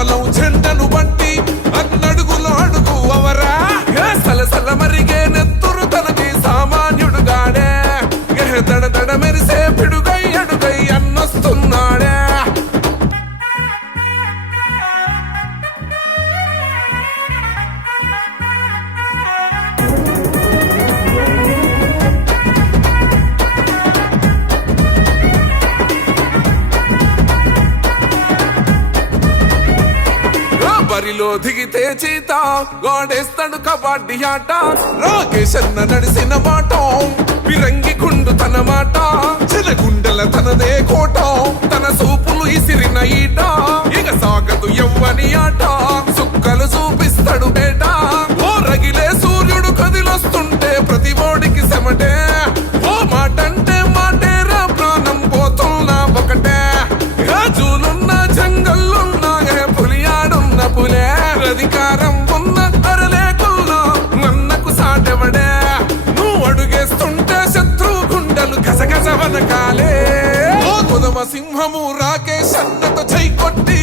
కమలం చెండను రా దిగితే చీత గోడేస్తాడు కబడ్డీ ఆట. రాకేష్ అన్న నడిసిన మాట విరంగి గుండు తన మాట. చిన్న గుండెల తనదే కోట తన సూపులు ఇసిరిన ఈట. ఇక సాగదు ఎవ్వని ఆట అధికారం ఉన్న అరలేకుల్లో నన్నకు సాటెవడే? నువ్వు అడుగేస్తుంటే శత్రు గుండెలు గజగజ వనకాలే. కుదమ సింహము రాకేష్ అన్నతో చై కొట్టి